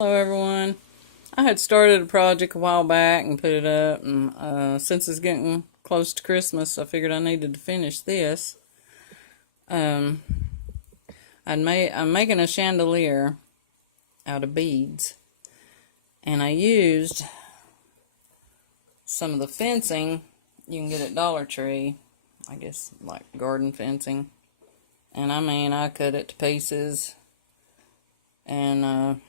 Hello everyone. I had started a project a while back and put it up, and since it's getting close to Christmas, I figured I needed to finish this. I'm making a chandelier out of beads, and I used some of the fencing you can get at Dollar Tree, I guess like garden fencing, and I cut it to pieces, and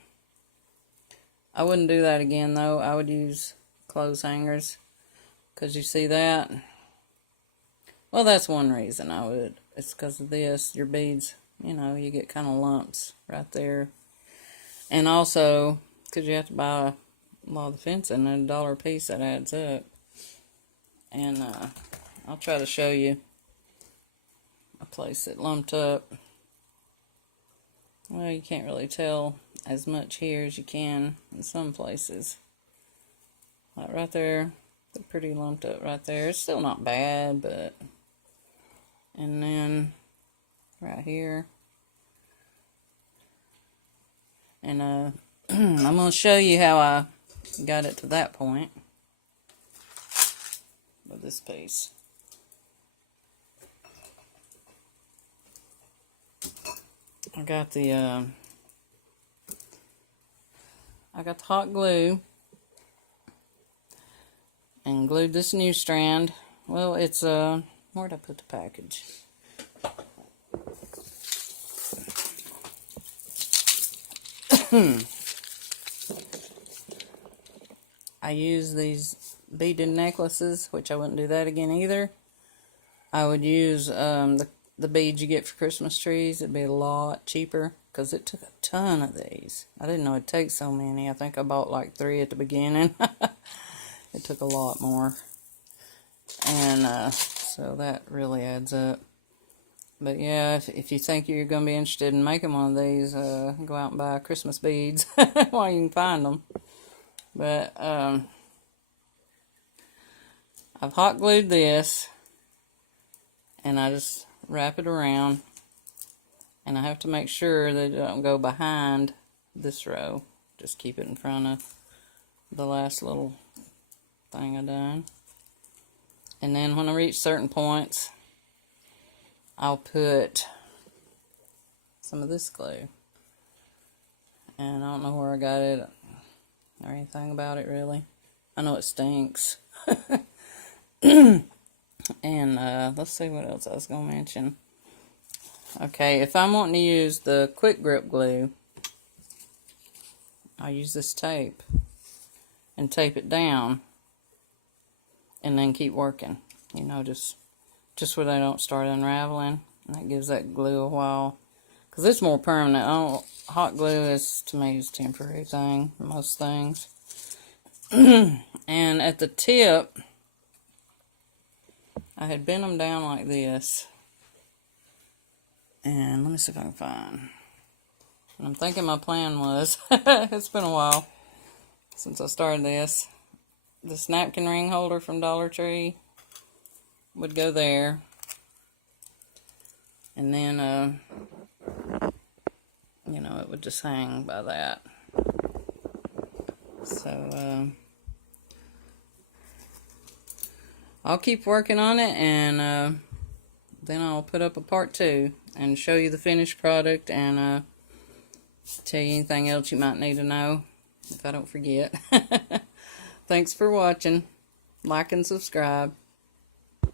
I wouldn't do that again though. I would use clothes hangers, because you see that? Well, that's one reason I would. It's because of this, your beads, you get kind of lumps right there. And also, because you have to buy a lot of the fencing at $1 a piece, that adds up. And I'll try to show you a place that lumped up. Well, you can't really tell as much here as you can in some places. Like right there, they're pretty lumped up right there. It's still not bad, but... And then right here. And I'm going to show you how I got it to that point with this piece. I got the hot glue and glued this new strand. Well, it's where'd I put the package? I use these beaded necklaces, which I wouldn't do that again either. I would use the beads you get for Christmas trees. It'd be a lot cheaper, because it took a ton of these. I didn't know it'd take so many. I think I bought like 3 at the beginning. It took a lot more. And so that really adds up. But yeah, if you think you're going to be interested in making one of these, go out and buy Christmas beads while you can find them. But I've hot glued this, and I just wrap it around, and I have to make sure that it don't go behind this row. Just keep it in front of the last little thing I done. And then when I reach certain points, I'll put some of this glue. And I don't know where I got it or anything about it really. I know it stinks. And let's see what else I was going to mention. Okay, if I'm wanting to use the quick grip glue, I'll use this tape and tape it down, and then keep working. Just where they don't start unraveling. And that gives that glue a while, because it's more permanent. Hot glue is, to me, is a temporary thing, most things. And at the tip, I had bent them down like this. And let me see if I can find. And I'm thinking my plan was, it's been a while since I started this. This napkin ring holder from Dollar Tree would go there. And then, it would just hang by that. So, I'll keep working on it, and then I'll put up a part 2 and show you the finished product, and tell you anything else you might need to know if I don't forget. Thanks for watching. Like and subscribe.